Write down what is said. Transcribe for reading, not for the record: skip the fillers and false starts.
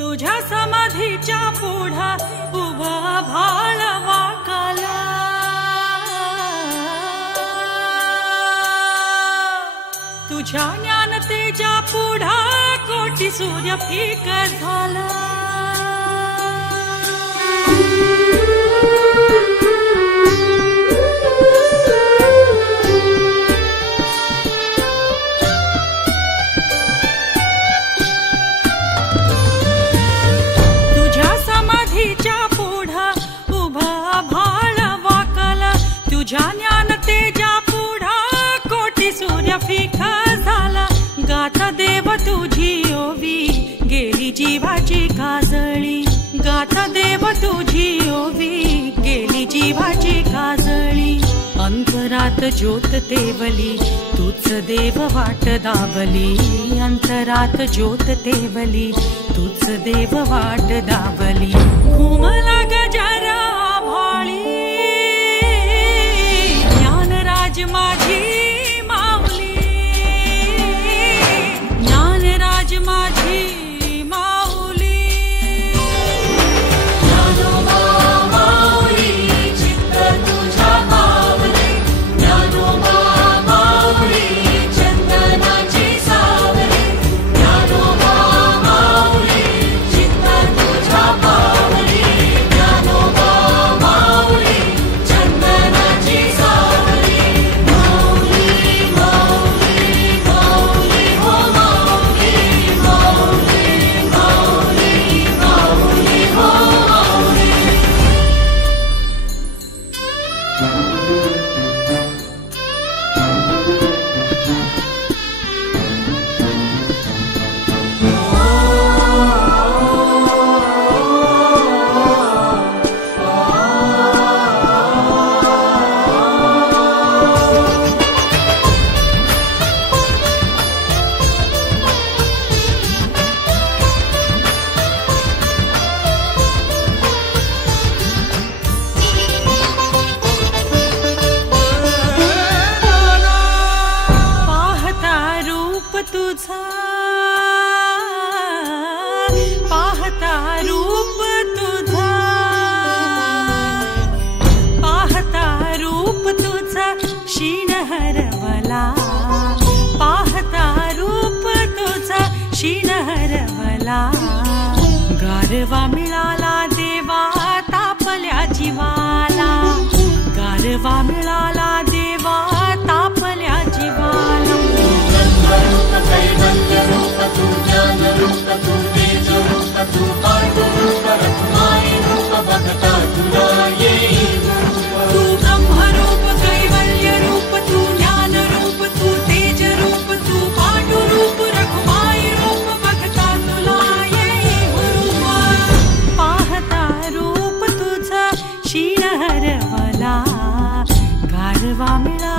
तुझ्या समाधीच्या पुढा उभा भाळ वाकाला, तुझ्या ज्ञानतेच्या पुढा कोटी सूर्य फिक झाला। तुझ्या ज्ञानतेच्या पुढा कोटी सूर्य फिका झाला। गाथा देव तुझी ओवी गेली जीवाची काजळी, गाथा देव तुझी ओवी गेली जीवाची काजळी। अंतरात ज्योत तेवली तूच देव वाट दावली, अंतरात ज्योत तेवली तूच देव वाट दावली। घुमला गजरा भाळी माझी माऊली, ज्ञानराज माझी माऊली। ज्ञानोबा माऊली चित्त तुझ्या पावले, ज्ञानोबा माऊली चंदनाची सावली, ज्ञानोबा माऊली चित्त तुझ्या पावले, ज्ञानोबा माऊली चंदनाची सावली। तुझा पाहता रूप तुझा, पाहता रूप तुझा शीण हरवला, पाहता रूप तुझा शीण हरवला। गारवा मिळाला देवा तापल्या जीवाला, गारवा मिळाला देवा तापल्या जीवाला। कैवल्य रूप तू, ज्ञान रूप तू, तेज रूप तू, पांडु रूप रखुमाई रूप बघता तुला येईल रूप। तू ब्रह्म रूप कैवल्य रूप तू, ज्ञान रूप तू, तेज रूप तू, पांडु रूप रखुमाई रूप बघता तुला येईल रूप। पाहता रूप तुझं शीण हरवला, गारवा मिळाला